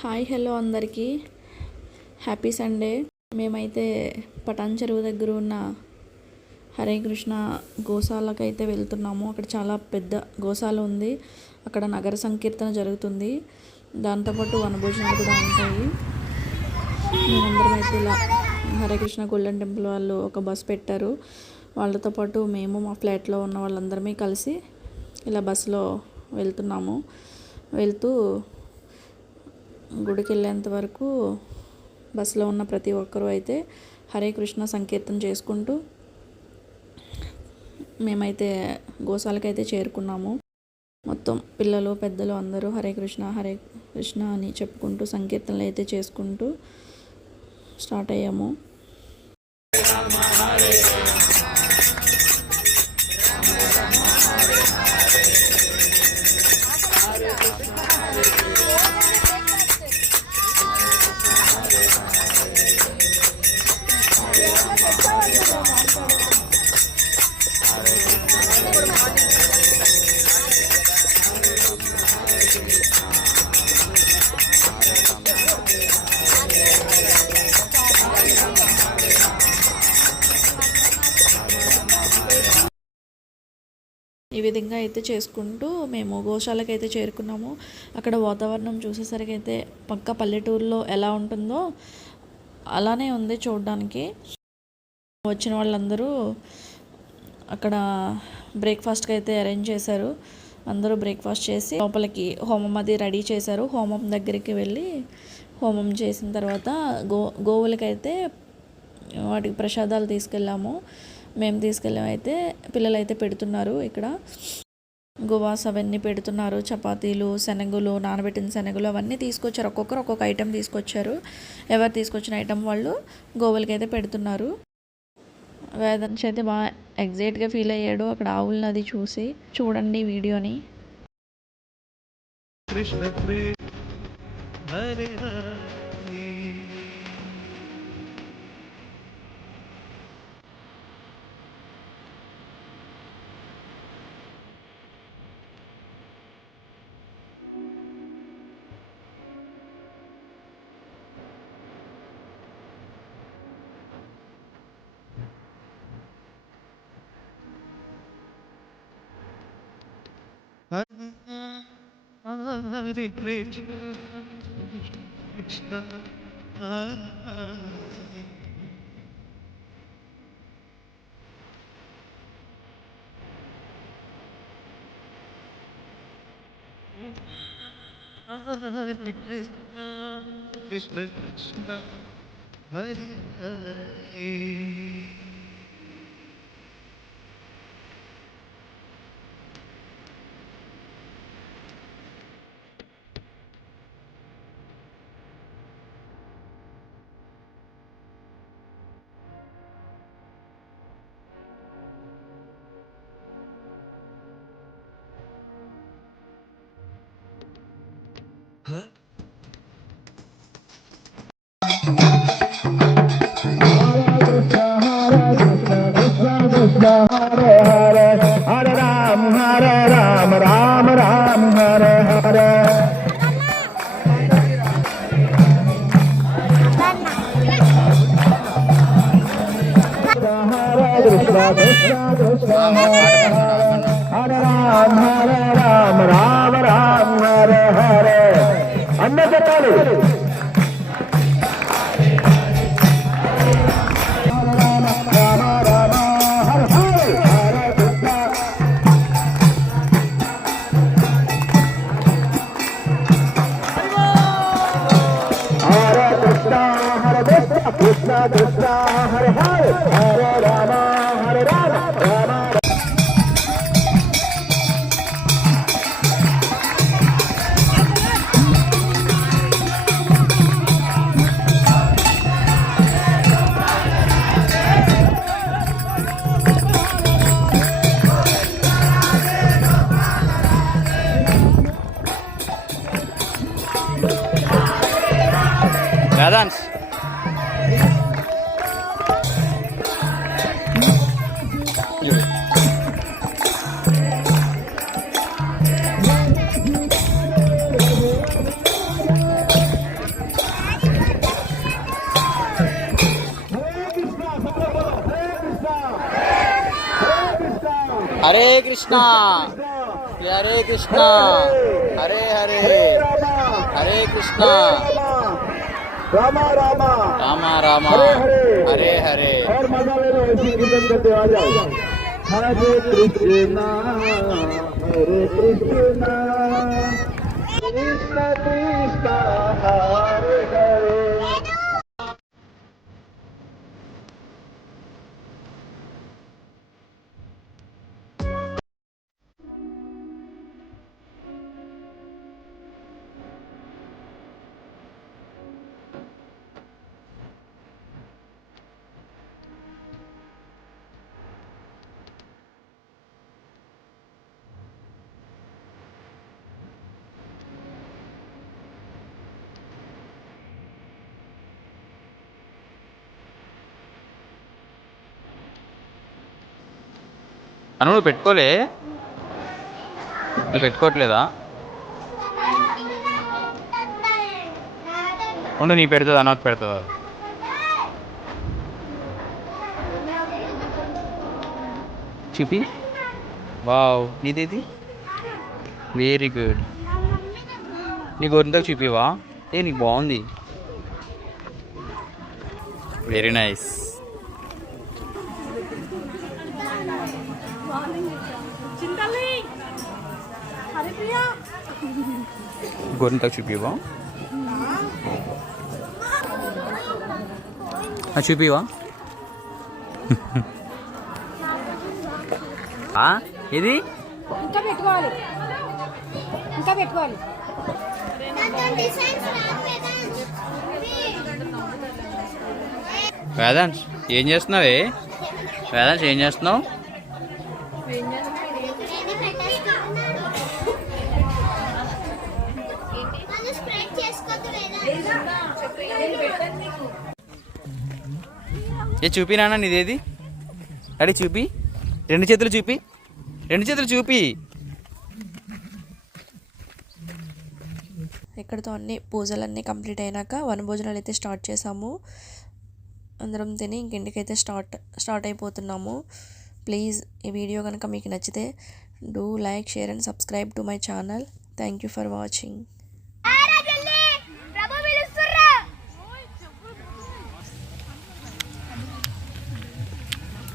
Hi hello అందరికీ happy Sunday. మేమైతే పటాన్ చెరువు దగ్గర ఉన్న హరే కృష్ణ గోశాలకు అయితే వెళ్తున్నాము. అక్కడ చాలా పెద్ద గోశాల ఉంది. అక్కడ నగర సంకీర్తన జరుగుతుంది. దాంతోపాటు వనభోజనాలు కూడా ఉంటాయి. మేమందరం అయితే ఇలా హరే కృష్ణ గోల్డెన్ టెంపుల్ వాళ్ళు ఒక బస్ పెట్టారు. వాళ్ళతో పాటు మేము మా ఫ్లాట్లో ఉన్న వాళ్ళందరమే కలిసి ఇలా బస్సులో వెళ్తున్నాము. వెళ్తూ గుడికి వెళ్ళేంత వరకు బస్సులో ఉన్న ప్రతి ఒక్కరూ అయితే హరే కృష్ణ సంకీర్తన చేసుకుంటూ మేమైతే గోశాలకైతే చేరుకున్నాము. మొత్తం పిల్లలు పెద్దలు అందరూ హరే కృష్ణ అని చెప్పుకుంటూ సంకీర్తనలు అయితే చేసుకుంటూ స్టార్ట్ అయ్యాము. ఈ విధంగా అయితే చేసుకుంటూ మేము గోశాలకు అయితే చేరుకున్నాము. అక్కడ వాతావరణం చూసేసరికి అయితే పక్క పల్లెటూరులో ఎలా ఉంటుందో అలానే ఉంది చూడడానికి. వచ్చిన వాళ్ళందరూ అక్కడ బ్రేక్ఫాస్ట్కి అయితే అరేంజ్ చేశారు. అందరూ బ్రేక్ఫాస్ట్ చేసి లోపలికి హోమం అది రెడీ చేశారు. హోమం దగ్గరికి వెళ్ళి హోమం చేసిన తర్వాత గోవులకైతే వాటికి ప్రసాదాలు తీసుకెళ్ళాము. మేము తీసుకెళ్ళామైతే పిల్లలైతే పెడుతున్నారు. ఇక్కడ గువాస్ అవన్నీ పెడుతున్నారు. చపాతీలు, శనగలు, నానబెట్టిన శనగలు అవన్నీ తీసుకొచ్చారు. ఒక్కొక్కరు ఒక్కొక్క ఐటెం తీసుకొచ్చారు. ఎవరు తీసుకొచ్చిన ఐటెం వాళ్ళు గోవులకైతే పెడుతున్నారు. వేదాంశ్ అయితే బాగా ఎగ్జైట్గా ఫీల్ అయ్యాడు అక్కడ ఆవులను అది చూసి. చూడండి వీడియోని. Hare Krishna, Krishna Krishna Krishna Hare Hare. Huh? Hare Ram, Ram Ram, Hare Hare. Krishna Krishna Krishna Hare Ram, Ram Ram, Hare Hare. Anna చెప్పాలి. Krishna Krishna Hare Hare Hare Rama Hare Rama Rama Radans. Hare Krishna Hare Krishna Hare Hare Hare Krishna Ram Ram Rama Rama Hare Hare और मजा ले लो ऐसी कीर्तन करते आ जाओ हरे कृष्णा हरे कृष्णा कृष्ण कृष्ण हरे हरे అను నువ్వు పెట్టుకోలే నువ్వు పెట్టుకోవట్లేదా ఉండు నీ పెడుతుంది అన్నకు పెడుతుందా చూపి వావ్ నీదేది వెరీ గుడ్ నీ గోరింతకు చూపివా నీకు బాగుంది వెరీ నైస్ గోరింతకు చూపివా చూపివా ఇది ఇంకా పెట్టుకోవాలి ఇంకా పెట్టుకోవాలి వేదాంశ్ ఏం చేస్తున్నావే వేదాంశ్ ఏం చేస్తున్నావు ఏ చూపి నాన్న నీదేది అడి చూపి రెండు చేతులు చూపి ఇక్కడితో అన్ని పూజలన్నీ కంప్లీట్ అయినాక వనభోజనాలు అయితే స్టార్ట్ చేసాము. అందరం తిని ఇంటికైతే స్టార్ట్ అయిపోతున్నాము. ప్లీజ్ ఈ వీడియో కనుక మీకు నచ్చితే do like, share and subscribe to my channel. Thank you for watching.